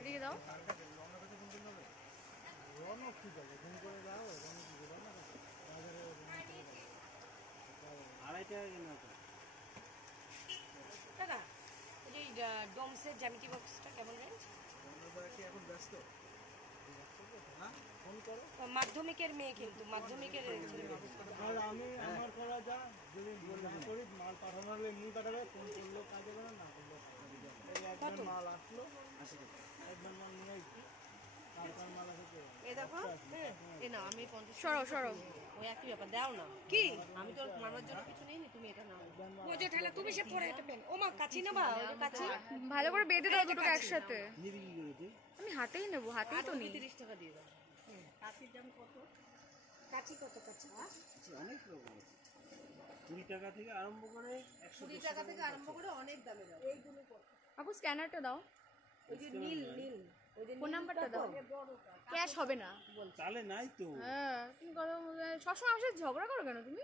এদিকে দাও। দাদা ওই যে ডোমসের জ্যামিতি বক্সটা কেমন রেঞ্জ? এখন ব্যস্ত ফোন করো। মাধ্যমিকের মেয়ে কিন্তু মাধ্যমিকের আর আমি আমার করা যা যদি করি মাল পাঠানোর এমনি পাঠাবে, ফোন করলো কাজে করে না করলো একবার মাল আসলো, একবার মাল নিয়ে আসছি, তারপর মাল আসে। এই দেখো এ না আমি সরো সরো ওই একই ব্যাপার দাও না কি আমি তো মামার জন্য কিছু নেই, তুমি এটা নাও। ও যে ঠেলা তুমি সে পরে এটা পেন ও মা কাচি নেবা, ওই কাচি ভালো করে বেঁধে দাও দুটো একসাথে। আমি হাতেই নেব, হাতেই তো নেই। 30 টাকা দিয়ে দাও। কাচির দাম কত? কাচি কত? কাচি অনেক রকম, 20 টাকা থেকে আরম্ভ করে 120 টাকা থেকে আরম্ভ করে অনেক দামে দাও। এইগুলো কত? আপু স্ক্যানারটা দাও। ওই যে নীল নীল ওই যে ফোন নাম্বারটা দাও। ক্যাশ হবে না চালে নাই তো। হ্যাঁ তুমি কথা সবসময় আমার সাথে ঝগড়া করো কেন তুমি?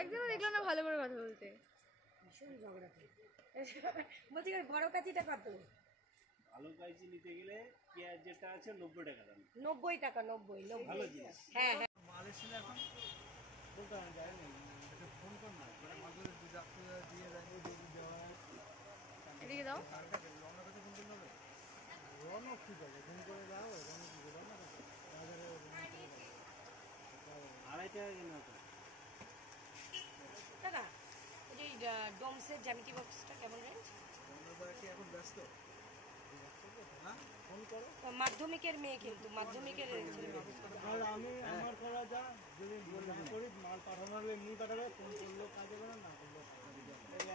একদিনও দেখলাম না ভালো করে কথা বলতে। ভীষণ ঝগড়া করি। বলছি বড় কাচিটা কত? ভালো কাঁচি নিতে গেলে পেঁয়াজ যেটা আছে 90 টাকা দাম। 90 টাকা 90 ভালো জিনিস। হ্যাঁ হ্যাঁ মাল এসে এখন বলতে যায় না, ফোন কর না করে মাঝে দিয়ে যায় দেওয়া। এদিকে দাও। রওনা করতে ফোন করতে হবে। রওনা ঠিক আছে, ফোন করে দাও। রওনা কি করে না আড়াই টাকা কিনা তো দাদা ওই যে ডোমসের জ্যামিতি বক্সটা কেমন রেঞ্জ? এখন ব্যস্ত ফোন করো। মাধ্যমিকের মেয়ে কিন্তু মাধ্যমিকের আর আমি আমার করা যা যদি করি মাল পাঠানোর এমনি পাঠাবে, ফোন করলো কাজে করে না করলো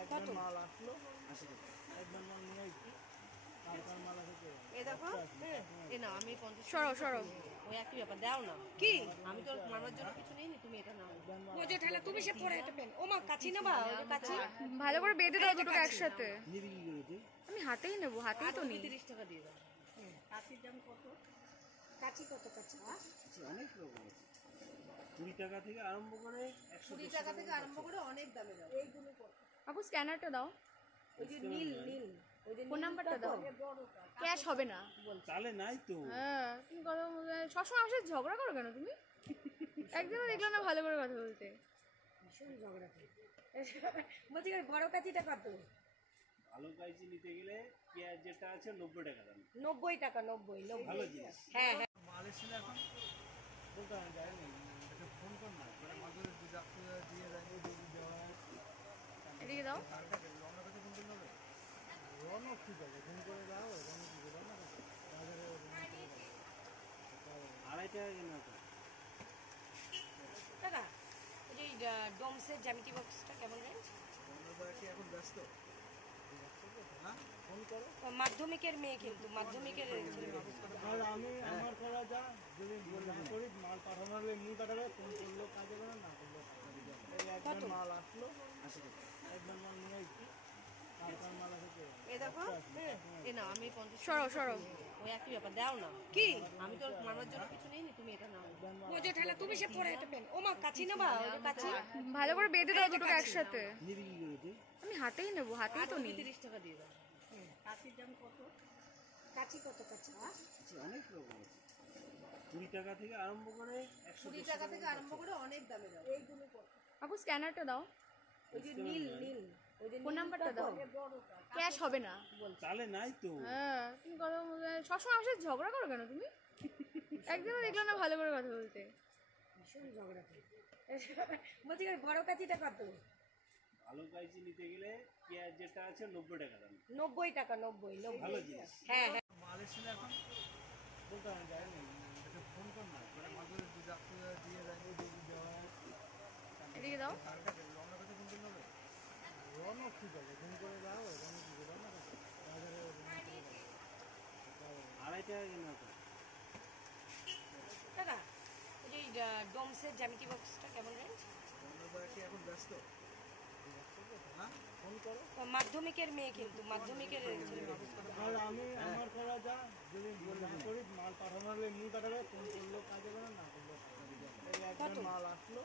একবার মাল আসলো, একবার মাল নিয়ে আসছি, তারপর মাল আসে। এই দেখো এ না আমি সরো সরো ওই একই ব্যাপার দাও না কি আমি তো মামার জন্য কিছু নেই, তুমি এটা নাও। ও যে ঠেলা তুমি সে পরে এটা পেন ও মা কাচি নেবা, ওই কাচি ভালো করে বেঁধে দাও দুটো একসাথে। আমি হাতেই নেব, হাতেই তো নেই। 30 টাকা দিয়ে দাও। কাচির দাম কত? কাচি কত? কাচি অনেক রকম, 20 টাকা থেকে আরম্ভ করে 120 টাকা থেকে আরম্ভ করে অনেক দামে দাও। এইগুলো কত? আপু স্ক্যানারটা দাও। ওই যে নীল নীল ওই যে ফোন নাম্বারটা দাও। ক্যাশ হবে না চালে নাই তো। হ্যাঁ তুমি কথা সবসময় আমার সাথে ঝগড়া করো কেন তুমি? একদিনও দেখলাম না ভালো করে কথা বলতে। ভীষণ ঝগড়া করি। বলছি বড় কাচিটা কত? ভালো কাঁচি নিতে গেলে পেঁয়াজ যেটা আছে 90 টাকা দাম। 90 টাকা 90 ভালো জিনিস। হ্যাঁ হ্যাঁ মাল এসে এখন বলতে যায় না, ফোন কর না করে মাঝে দিয়ে যায় দেওয়া। এদিকে দাও। রওনা করতে ফোন করতে হবে। রওনা ঠিক আছে, ফোন করে দাও। রওনা কি করে না আড়াই টাকা কিনা তো দাদা ওই যে ডোমসের জ্যামিতি বক্সটা কেমন রেঞ্জ? এখন ব্যস্ত ফোন করো। মাধ্যমিকের মেয়ে কিন্তু মাধ্যমিকের আর আমি আমার করা যা যদি করি মাল পাঠানোর এমনি পাঠাবে, ফোন করলো কাজে করে না করলো একবার মাল আসলো, একবার মাল নিয়ে আসছি, তারপর মাল আসে। এই দেখো এ না আমি সরো সরো ওই একই ব্যাপার দাও না কি আমি তো মামার জন্য কিছু নেই, তুমি এটা নাও। ও যে ঠেলা তুমি সে পরে এটা পেন ও মা কাচি নেবা, ওই কাচি ভালো করে বেঁধে দাও দুটো একসাথে। আমি হাতেই নেব, হাতেই তো নেই। 30 টাকা দিয়ে দাও। কাচির দাম কত? কাচি কত? কাচি অনেক রকম, 20 টাকা থেকে আরম্ভ করে 120 টাকা থেকে আরম্ভ করে অনেক দামে দাও। এইগুলো কত? আপু স্ক্যানারটা দাও। ওই যে নীল নীল ওই যে ফোন নাম্বারটা দাও। ক্যাশ হবে না চালে নাই তো। হ্যাঁ তুমি কথা সবসময় আমার সাথে ঝগড়া করো কেন তুমি? একদিনও দেখলাম না ভালো করে কথা বলতে। ভীষণ ঝগড়া করি। বলছি বড় কাচিটা কত? ভালো কাঁচি নিতে গেলে পেঁয়াজ যেটা আছে 90 টাকা দাম। 90 টাকা 90 ভালো জিনিস। হ্যাঁ হ্যাঁ মাল এসে এখন বলতে যায় না, ফোন কর না করে মাঝে দিয়ে যায় দেওয়া। এদিকে দাও। রওনা করতে ফোন করতে হবে। রওনা ঠিক আছে, ফোন করে দাও। রওনা কি করে না আড়াই টাকা কিনা তো দাদা ওই যে ডোমসের জ্যামিতি বক্সটা কেমন রেঞ্জ? এখন ব্যস্ত ফোন করো। মাধ্যমিকের মেয়ে কিন্তু মাধ্যমিকের আর আমি আমার করা যা যদি করি মাল পাঠানোর এমনি পাঠাবে, ফোন করলো কাজে করে না করলো একবার মাল আসলো,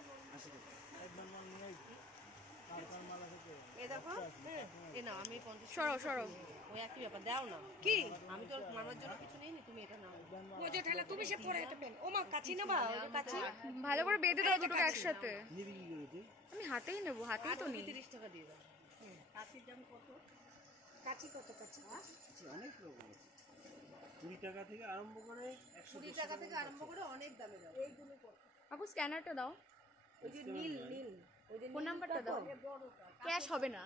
একবার মাল নিয়ে আসছি, তারপর মাল আসে। এই দেখো এ না আমি সরো সরো ওই একই ব্যাপার দাও না কি আমি তো মামার জন্য কিছু নিইনি তুমি এটা নাও ও যে ঠেলা তুমি সে পরে এটা পেন ও মা কাচি না বা ওই যে কাচি ভালো করে বেঁধে দাও দুটো একসাথে নিবি কি করেছে আমি হাতেই নেব হাতেই তো নিই 30 টাকা দিয়ে দাও কাচির দাম কত কাচি কত কাচি অনেক রকম আছে 20 টাকা থেকে আরম্ভ করে 20 টাকা থেকে আরম্ভ করে অনেক দামে দাও এইগুলো কত আপু স্ক্যানারটা দাও ওই যে নীল ওই যে ফোন নাম্বারটা দাও ক্যাশ হবে না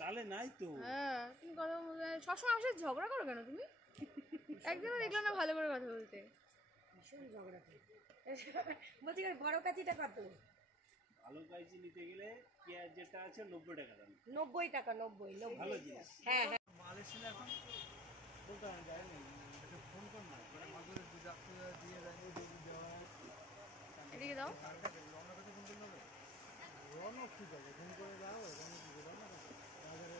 চালে নাই তো হ্যাঁ তুমি কথা সবসময় আমার সাথে ঝগড়া করো কেন তুমি একদিনও দেখলাম না ভালো করে কথা বলতে ভীষণ ঝগড়া করে বলছি বড় কাচিটা কত ভালো কাইচি নিতে গেলে পেঁয়াজ যেটা আছে 90 টাকা দাম 90 টাকা 90 ভালো জিনিস হ্যাঁ হ্যাঁ মাল এসেছিল এখন বলতে আমি যাইনি এটা ফোন কর না করে মাগুরে দুধ দিয়ে দেয় দুধ দেওয়া এদিকে দাও কারটা রওনা করতে ফোন করতে হবে রওনা কি যাবে ফোন করে দাও রওনা কি করে না বাজারে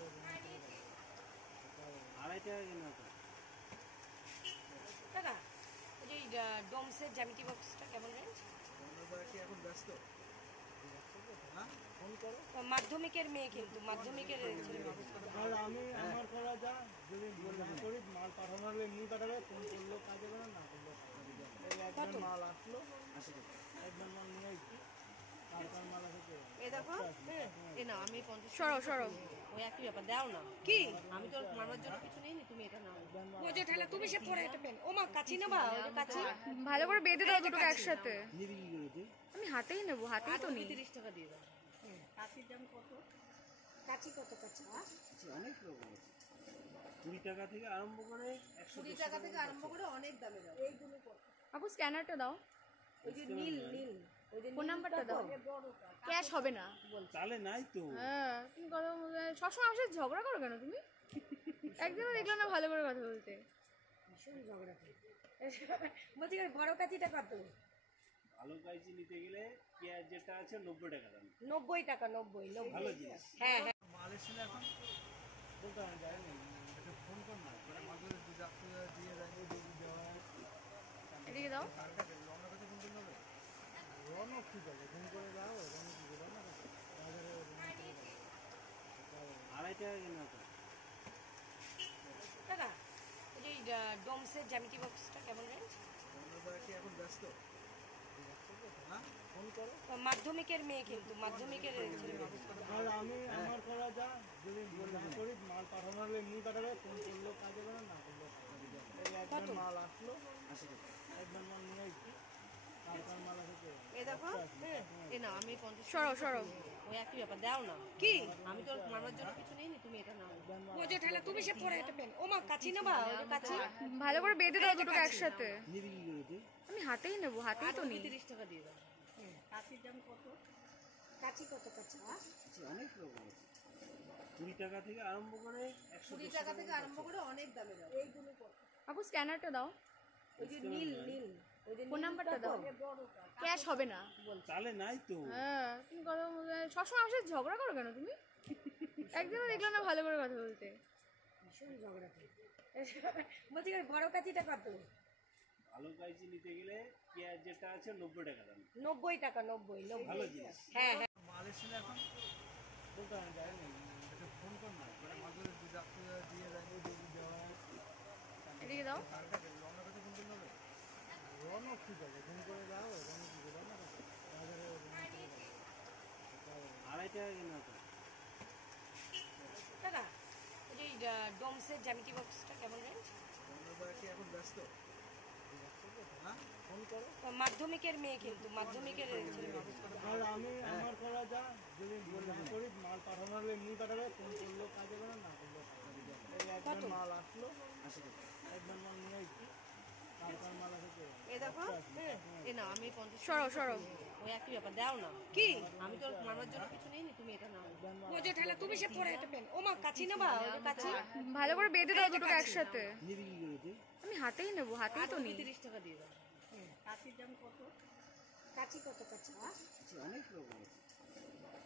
2.5 টাকা কিনা তো টাকা ওই যে ডোমসের জ্যামিতি বক্সটা কেমন রেঞ্জ আমরা কি এখন ব্যস্ত হ্যাঁ ফোন করো মাধ্যমিকের মেয়ে কিন্তু মাধ্যমিকের আর আমি আমার করা যা যদি না করি মাল পাঠানো হলে এমনি পাঠাবে ফোন করলো কাজ হবে না করলো একবার মাল আসলো 80 টাকা একবার মাল নিয়ে আসছি তারপর মাল আসে এ দেখো এ না আমি 50 সরো সরো ওই একই ব্যাপার দাও না কি আমি তো মামার জন্য কিছু নিইনি তুমি এটা নাও ও যে ঠেলা তুমি সে পরে এটা পেন ও মা কাচি না বা ওই যে কাচি ভালো করে বেঁধে দাও দুটো একসাথে নিবি কি করেছে আমি হাতেই নেব হাতেই তো নিই 30 টাকা দিয়ে দাও কাচির দাম কত কাচি কত কাচি অনেক রকম আছে 20 টাকা থেকে আরম্ভ করে 20 টাকা থেকে আরম্ভ করে অনেক দামে দাও এইগুলো কত আপু স্ক্যানারটা দাও ওই যে নীল ওই যে ফোন নাম্বারটা দাও ক্যাশ হবে না চালে নাই তো হ্যাঁ তুমি কথা সবসময় আমার সাথে ঝগড়া করো কেন তুমি একদিনও দেখলাম না ভালো করে কথা বলতে ভীষণ ঝগড়া করে বলছি বড় কাচিটা কত ভালো কাইচি নিতে গেলে পেঁয়াজ যেটা আছে 90 টাকা দাম 90 টাকা 90 ভালো জিনিস হ্যাঁ হ্যাঁ মাল এসেছিল এখন বলতে আমি যাইনি এটা ফোন কর না করে মাগুরে দুধ দিয়ে দেয় দুধ দেওয়া এদিকে দাও কারটা রওনা করতে ফোন করতে হবে রওনা কি যাবে ফোন করে দাও রওনা কি করে না বাজারে 2.5 টাকা কিনা তো টাকা ওই যে ডোমসের জ্যামিতি বক্সটা কেমন রেঞ্জ আমরা কি এখন ব্যস্ত হ্যাঁ ফোন করো মাধ্যমিকের মেয়ে কিন্তু মাধ্যমিকের আর আমি আমার করা যা যদি না করি মাল পাঠানো হলে এমনি পাঠাবে ফোন করলো কাজ হবে না করলো একবার মাল আসলো 80 টাকা একবার মাল নিয়ে আসছি তারপর মাল আসে এ দেখো এ না আমি 50 সরো সরো ওই একই ব্যাপার দাও না কি আমি তো মামার জন্য কিছু নিইনি তুমি এটা নাও ও যে ঠেলা তুমি সে পরে এটা পেন ও মা কাচি না বা ওই যে কাচি ভালো করে বেঁধে দাও দুটো একসাথে নিবি কি করেছে আমি হাতেই নেব হাতেই তো নিই 30 টাকা দিয়ে দাও কাচির দাম কত কাচি কত কাচি অনেক রকম আছে 20 টাকা থেকে আরম্ভ করে 20 টাকা থেকে আরম্ভ করে অনেক দামে দাও এইগুলো কত আপু স্ক্যানারটা দাও ওই যে নীল ওই যে ফোন নাম্বারটা দাও ক্যাশ হবে না চালে নাই তো হ্যাঁ তুমি কথা সবসময় আমার সাথে ঝগড়া করো কেন তুমি একদিনও দেখলাম না ভালো করে কথা বলতে ভীষণ ঝগড়া করে বলছি বড় কাচিটা কত ভালো কাইচি নিতে গেলে পেঁয়াজ যেটা আছে 90 টাকা দাম 90 টাকা 90 ভালো জিনিস হ্যাঁ হ্যাঁ মাল এসেছিল এখন বলতে আমি যাইনি এটা ফোন কর না করে মাগুরে দুধ দিয়ে দেয় দুধ দেওয়া এদিকে দাও কারটা রওনা করতে ফোন করতে হবে রওনা কি যাবে ফোন করে দাও রওনা কি করে না বাজারে 2.5 টাকা কিনা তো টাকা ওই যে ডোমসের জ্যামিতি বক্সটা কেমন রেঞ্জ আমরা কি এখন ব্যস্ত হ্যাঁ ফোন করো মাধ্যমিকের মেয়ে কিন্তু মাধ্যমিকের আর আমি আমার করা যা যদি না করি মাল পাঠানো হলে এমনি পাঠাবে ফোন করলো কাজ হবে না করলো একবার মাল আসলো 80 টাকা একবার মাল নিয়ে আসছি তারপর মাল আসে এ দেখো এ না আমি 50 সরো সরো ওই একই ব্যাপার দাও না কি আমি তো মামার জন্য কিছু নিইনি তুমি এটা নাও ও যে ঠেলা তুমি সে পরে এটা পেন ও মা কাচি না বা ওই যে কাচি ভালো করে বেঁধে দাও দুটো একসাথে নিবি কি করেছে আমি হাতেই নেব হাতেই তো নিই 30 টাকা দিয়ে দাও কাচির দাম কত কাচি কত কাচি অনেক রকম আছে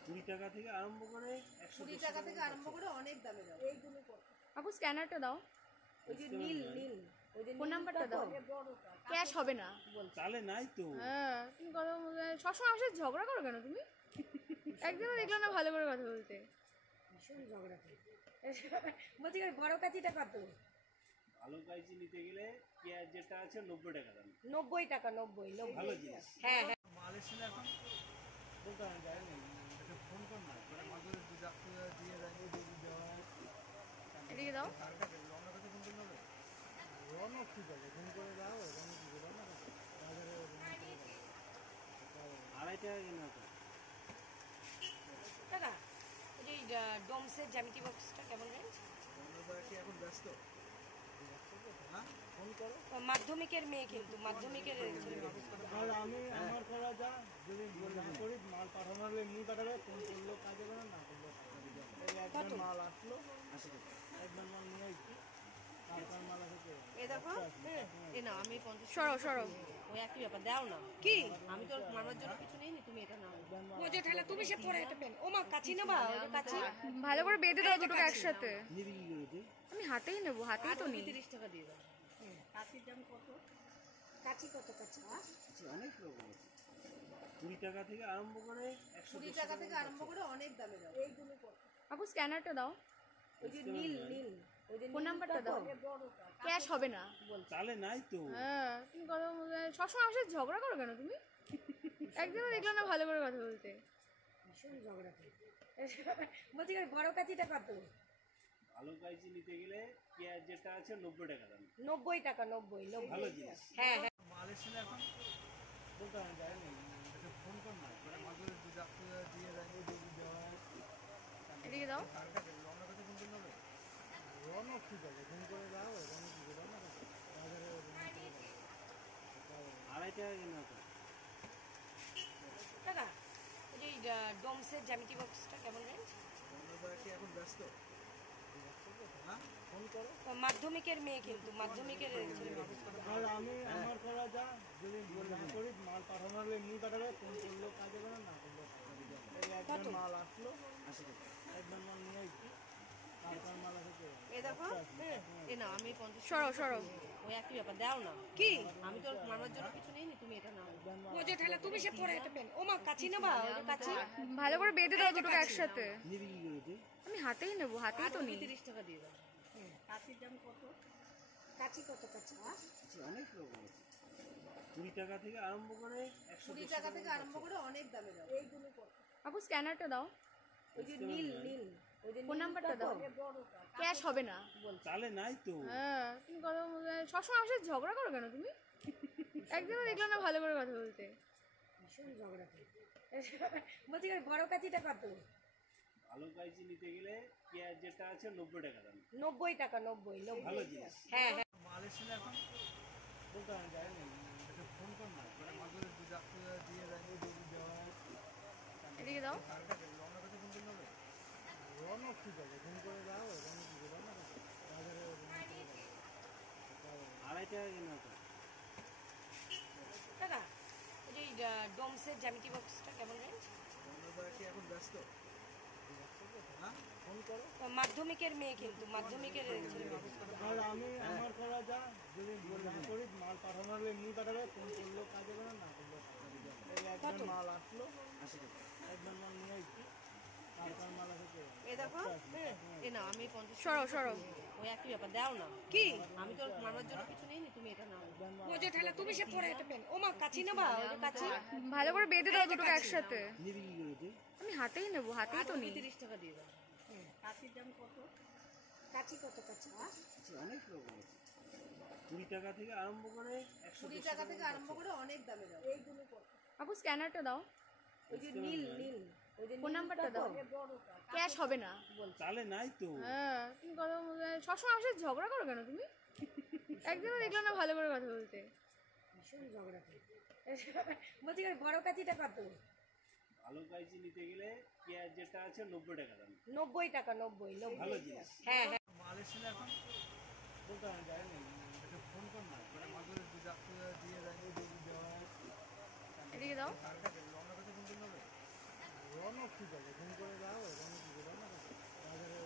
20 টাকা থেকে আরম্ভ করে 20 টাকা থেকে আরম্ভ করে অনেক দামে দাও এইগুলো কত আপু স্ক্যানারটা দাও ওই যে নীল ওই যে ফোন নাম্বারটা দাও ক্যাশ হবে না চালে নাই তো হ্যাঁ তুমি কথা সবসময় আমার সাথে ঝগড়া করো কেন তুমি একদিনও দেখলাম না ভালো করে কথা বলতে ভীষণ ঝগড়া করে বলছি বড় কাঁচিটা কত? ভালো কাইচি নিতে গেলে পেঁয়াজ যেটা আছে 90 টাকা দাম। 90 টাকা, 90 ভালো জিনিস। হ্যাঁ হ্যাঁ। মাল এসে এখন দোকানে যায়নি, এটা ফোন কর না, করে মাদুরে দুধ আপনি দিয়ে যায়নি, দুধ দেওয়া এদিকে দাও। রওনা করতে ফোন করলে হবে? রওনা ঠিক আছে, ফোন করে দাও, রওনা ঠিক আছে, রওনা করতে বাজারে 2.5 টাকা কিনা তো। দাদা ওই যে ডোমসের জ্যামিতি বক্সটা কেমন রেঞ্জ? রওনা কি এখন ব্যস্ত? হ্যাঁ, ফোন করো। মাধ্যমিকের মেয়ে, কিন্তু মাধ্যমিকের আর আমি আমার করা যা, যদি না করি মাল পাঠানো হলে এমনি পাঠাবে, ফোন করলেও কাজ হবে না, না করলেও কাজ হবে। এই একবার মাল আসলো, একবার মাল নিয়ে আসছি, তারপর মাল আসে। এ দেখো, এ না আমি 50 সরো সরো, ওই একই ব্যাপার দাও না। কি আমি তো মামার জন্য কিছু নেই, তুমি এটা নাও। ও যে ঠেলা তুমি সে পরে এটা পেন। ও মা কাচি নেবা? ওই যে কাচি ভালো করে বেঁধে দাও দুটোকে একসাথে। নিবি কি করে তুই? আমি হাতেই নেব, হাতেই তো নিই। 30 টাকা দিয়ে দাও। কাচির দাম কত? কাচি কত কাচি? অনেক রকম আছে, 20 টাকা থেকে আরম্ভ করে 20 টাকা থেকে আরম্ভ করে অনেক দামে দাও। এইগুলো কত? আপু স্ক্যানারটা দাও, ওই যে নীল নীল, ওই যে ফোন নাম্বারটা দাও। ক্যাশ হবে না। চালে নাই তো। হ্যাঁ তুমি কথা বলতে সবসময় আমার সাথে ঝগড়া করো কেন তুমি? একদিনও দেখলাম না ভালো করে কথা বলতে। ভীষণ ঝগড়া করে। বলছি বড় কাচিটা কত? ভালো কাইচি নিতে গেলে পেঁয়াজ যেটা আছে 90 টাকা দাম। 90 টাকা, 90 ভালো জিনিস। হ্যাঁ হ্যাঁ। মাল এসে এখন দোকানে যায়নি, এটা ফোন কর না, করে মাদুরে দুধ আপনি দিয়ে যায়নি, দুধ দেওয়া এদিকে দাও। রওনা করতে ফোন করলে হবে? রওনা ঠিক আছে, ফোন করে দাও, রওনা ঠিক আছে, রওনা করতে বাজারে 2.5 টাকা কিনা তো। দাদা ওই যে ডোমসের জ্যামিতি বক্সটা কেমন রেঞ্জ? রওনা কি এখন ব্যস্ত? হ্যাঁ, ফোন করো। মাধ্যমিকের মেয়ে, কিন্তু মাধ্যমিকের আর আমি আমার করা যা, যদি না করি মাল পাঠানো হলে এমনি পাঠাবে, ফোন করলেও কাজ হবে না, না করলেও কাজ হবে। এই একবার মাল আসলো, একবার মাল নিয়ে আসছি, তারপর মাল আসে। এ দেখো, এ না আমি 50 সরো সরো, ওই একই ব্যাপার দাও না। কি আমি তো মামার জন্য কিছু নেই, তুমি এটা নাও। ও যে ঠেলা তুমি সে পরে এটা পেন। ও মা কাচি নেবা? ওই যে কাচি ভালো করে বেঁধে দাও দুটোকে একসাথে। নিবি কি করে তুই? আমি হাতেই নেব, হাতেই তো নিই। 30 টাকা দিয়ে দাও। কাচির দাম কত? কাচি কত কাচি? অনেক রকম আছে, 20 টাকা থেকে আরম্ভ করে 20 টাকা থেকে আরম্ভ করে অনেক দামে দাও। এইগুলো কত? আপু স্ক্যানারটা দাও, ওই যে নীল নীল, ওই যে ফোন নাম্বারটা দাও। ক্যাশ হবে না। চালে নাই তো। হ্যাঁ তুমি কথা বলতে সবসময় আমার সাথে ঝগড়া করো কেন তুমি? একদিনও দেখলাম না ভালো করে কথা বলতে। ভীষণ ঝগড়া করে। বলছি বড় কাচিটা কত? ভালো কাইচি নিতে গেলে পেঁয়াজ যেটা আছে 90 টাকা দাম। 90 টাকা, 90 ভালো জিনিস। হ্যাঁ হ্যাঁ। মাল এসে এখন দোকানে যায়নি, এটা ফোন কর না, করে মাদুরে দুধ আপনি দিয়ে যায়নি, দুধ দেওয়া এদিকে দাও। রওনা করতে ফোন করলে হবে? রওনা ঠিক আছে, ফোন করে দাও, রওনা ঠিক আছে, রওনা করতে বাজারে 2.5 টাকা কিনা তো। দাদা ওই যে ডোমসের জ্যামিতি বক্সটা কেমন রেঞ্জ? রওনা কি এখন ব্যস্ত? হ্যাঁ, ফোন করো। মাধ্যমিকের মেয়ে, কিন্তু মাধ্যমিকের আর আমি আমার করা যা, যদি না করি মাল পাঠানো হলে এমনি পাঠাবে, ফোন করলেও কাজ হবে না, না করলেও কাজ হবে। এই একবার মাল আসলো, একবার মাল নিয়ে আসছি, তারপর মাল আসে। এ দেখো, এ না আমি 50 সরো সরো, ওই একই ব্যাপার দাও না। কি আমি তো মামার জন্য কিছু নেই, তুমি এটা নাও। ও যে ঠেলা তুমি সে পরে এটা পেন। ও মা কাচি নেবা? ওই যে কাচি ভালো করে বেঁধে দাও দুটোকে একসাথে। নিবি কি করে তুই? আমি হাতেই নেব, হাতেই তো নিই। 30 টাকা দিয়ে দাও। কাচির দাম কত? কাচি কত কাচি? অনেক রকম আছে, 20 টাকা থেকে আরম্ভ করে 20 টাকা থেকে আরম্ভ করে অনেক দামে দাও। এইগুলো কত? আপু স্ক্যানারটা দাও, ওই যে নীল নীল, ওই যে ফোন নাম্বারটা দাও। ক্যাশ হবে না। চালে নাই তো। হ্যাঁ তুমি কথা বলতে সবসময় আমার সাথে ঝগড়া করো কেন তুমি? একদিনও দেখলাম না ভালো করে কথা বলতে। ভীষণ ঝগড়া করে। বলছি বড় কাচিটা কত? ভালো কাইচি নিতে গেলে পেঁয়াজ যেটা আছে 90 টাকা দাম। 90 টাকা, 90 ভালো জিনিস। হ্যাঁ হ্যাঁ। মাল এসে এখন দোকানে যায়নি, এটা ফোন কর না, করে মাদুরে দুধ আপনি দিয়ে যায়নি, দুধ দেওয়া এদিকে দাও। রওনা করতে ফোন করলে হবে? রওনা ঠিক আছে, ফোন করে দাও, রওনা ঠিক আছে, রওনা করতে বাজারে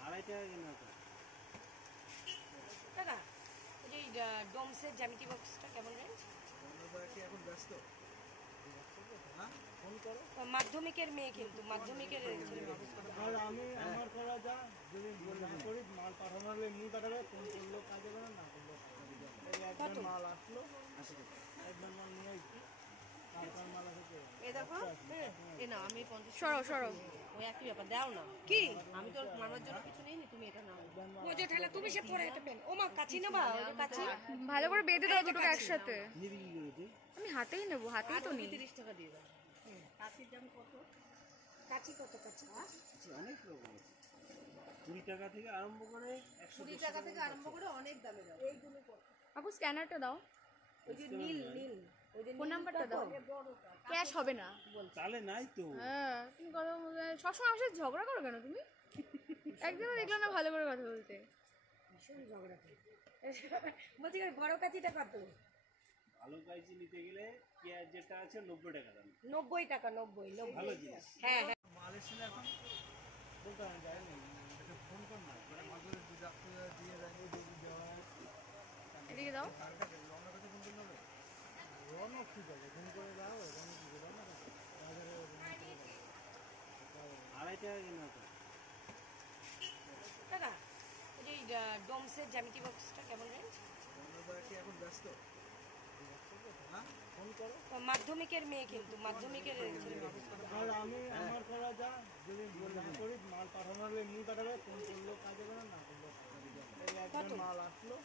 2.5 টাকা কিনা তো। দাদা ওই যে ডোমসের জ্যামিতি বক্সটা কেমন রেঞ্জ? রওনা কি এখন ব্যস্ত? হ্যাঁ, ফোন করো। মাধ্যমিকের মেয়ে কিন্তু মাধ্যমিকের ছেলে মানুষ। আর আমি আমার করা যা যদি না করি মাল পাঠানো হলে এমনি পাঠাবে, ফোন করলেও কাজ হবে না, না করলেও কাজ হবে না। এই একবার মাল আসলো, একবার মাল নিয়ে এসছি, তারপর মাল আসে। এ দেখো এ না আমি 50 সরো ওই একই ব্যাপার দাও না কি আমি তো মামার জন্য কিছু নিইনি, তুমি এটা নাও। বোঝো ঠেলা তুমি সে পরে এটা পেন। ও মা কাচি নেবা, ওই যে কাচি ভালো করে বেঁধে দাও দুটোকে একসাথে। আমি হাতেই নেবো, হাতেই তো নিই। 30 টাকা দিয়ে দাও। কাচির দাম কত? কাচি কত কাচি? অনেক রকম আছে, 20 টাকা থেকে আরম্ভ করে 20 টাকা থেকে আরম্ভ করে অনেক দামে দাও। এইগুলো কত? আপু স্ক্যানারটা দাও, ওই যে নীল ওই যে ফোন নাম্বারটা দাও। ক্যাশ হবে না। চালে নাই তো। হ্যাঁ তুমি কথা সবসময় আমার সাথে ঝগড়া করো কেন তুমি? একদিনও দেখলাম না ভালো করে কথা বলতে। ভীষণ ঝগড়া করে। বলছি বড় কাচিটা কত? ভালো কাইজি নিতে গেলে পেঁয়াজ যেটা আছে 90 টাকা দাম। 90 টাকা 90 ভালো জিনিস। হ্যাঁ হ্যাঁ। মাল এসেছিল এখন দোকানে যায়নি, এটা ফোন কর না, করে মাগুরে দুধ আপনি দিয়ে যায়, ওই দুধ দেওয়া হয়। এদিকে দাও। কারটা রওনা করতে ফোন করতে হবে, রওনা কি যাবে, ফোন করে দাও, রওনা কি যাবে না বাজারে 2.5 টাকা কিনা তো। টাকা ওই যে ডোমসের জ্যামিতি বক্সটা কেমন রেঞ্জ? আমরা কি এখন ব্যস্ত? হ্যাঁ ফোন করো। মাধ্যমিকের মেয়ে কিন্তু মাধ্যমিকের ছেলে মানুষ। আর আমি আমার করা যা যদি না করি মাল পাঠানো হলে এমনি পাঠাবে, ফোন করলেও কাজ হবে না, না করলেও কাজ হবে না। এই একবার মাল আসলো,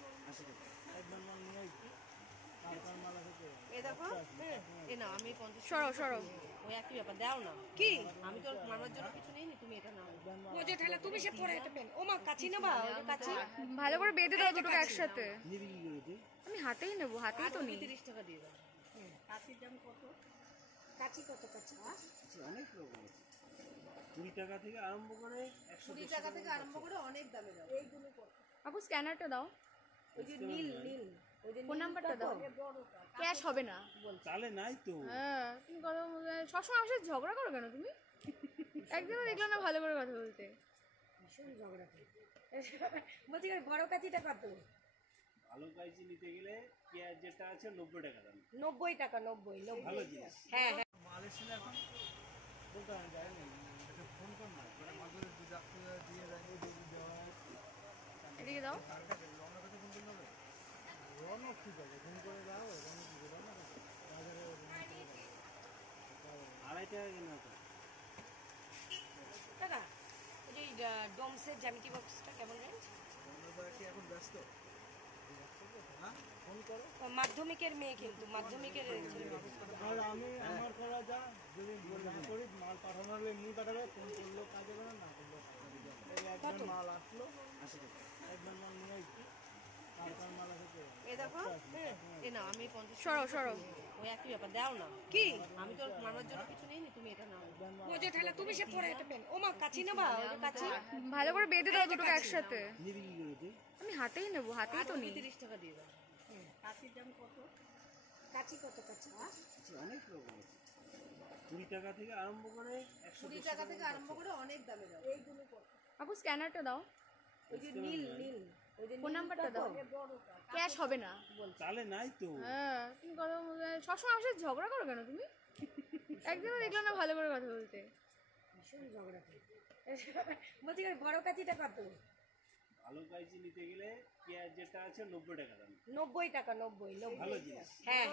একবার মাল নিয়ে এসছি, তারপর মাল আসে। এ দেখো এ না আমি 50 সরো ওই একই ব্যাপার দাও না কি আমি তো মামার জন্য কিছু নিইনি, তুমি এটা নাও। বোঝো ঠেলা তুমি সে পরে এটা পেন। ও মা কাচি নেবা, ওই যে কাচি ভালো করে বেঁধে দাও দুটোকে একসাথে। নিবি কি করে তুই? আমি হাতেই নেবো, হাতেই তো নিই। 30 টাকা দিয়ে দাও। কাচির দাম কত? কাচি কত কাচি? অনেক রকম আছে, 20 টাকা থেকে আরম্ভ করে 20 টাকা থেকে আরম্ভ করে অনেক দামে দাও। এইগুলো কত? আপু স্ক্যানারটা দাও, ওই যে নীল ওই যে ফোন নাম্বারটা দাও। ক্যাশ হবে না। চালে নাই তো। হ্যাঁ তুমি কথা সবসময় আমার সাথে ঝগড়া করো কেন তুমি? একদিনও দেখলাম না ভালো করে কথা বলতে। ভীষণ ঝগড়া করে। বলছি বড় কাচিটা কত? ভালো কাইজি নিতে গেলে পেঁয়াজ যেটা আছে 90 টাকা দাম। 90 টাকা 90 ভালো জিনিস। হ্যাঁ হ্যাঁ। মাল এসেছিল এখন দোকানে যায়নি, এটা ফোন কর না, করে মাগুরে দুধ আপনি দিয়ে যায়, ওই দুধ দেওয়া হয়। এদিকে দাও। কারটা রওনা করতে ফোন করতে হবে, রওনা কি যাবে, ফোন করে দাও, রওনা কি যাবে না বাজারে 2.5 টাকা কিনা তো। টাকা ওই যে ডোমসের জ্যামিতি বক্সটা কেমন রেঞ্জ? আমরা কি এখন ব্যস্ত? হ্যাঁ ফোন করো। মাধ্যমিকের মেয়ে কিন্তু মাধ্যমিকের ছেলে মানুষ। আর আমি আমার করা যা যদি না করি মাল পাঠানো হলে এমনি পাঠাবে, ফোন করলেও কাজ হবে না, না করলেও কাজ হবে না। এই একবার মাল আসলো, একবার মাল নিয়ে এসছি, তারপর মাল আসে। এ দেখো এ না আমি 50 সরো ওই একই ব্যাপার দাও না কি আমি তো মামার জন্য কিছু নিইনি, তুমি এটা নাও। বোঝো ঠেলা তুমি সে পরে এটা পেন। ও মা কাচি নেবা, ওই যে কাচি ভালো করে বেঁধে দাও দুটোকে একসাথে। নিবি কি করে তুই? আমি হাতেই নেবো, হাতেই তো নিই। 30 টাকা দিয়ে দাও। কাচির দাম কত? কাচি কত কাচি? অনেক রকম আছে, 20 টাকা থেকে আরম্ভ করে 20 টাকা থেকে আরম্ভ করে অনেক দামে দাও। এইগুলো কত? আপু স্ক্যানারটা দাও, ওই যে নীল ওই যে ফোন নাম্বারটা দাও। ক্যাশ হবে না। চালে নাই তো। হ্যাঁ তুমি কথা সবসময় আমার সাথে ঝগড়া করো কেন তুমি? একদিনও দেখলাম না ভালো করে কথা বলতে। ভীষণ ঝগড়া করে। বলছি বড় কাচিটা কত? ভালো কাইজি নিতে গেলে পেঁয়াজ যেটা আছে 90 টাকা দাম। 90 টাকা 90 ভালো জিনিস। হ্যাঁ হ্যাঁ।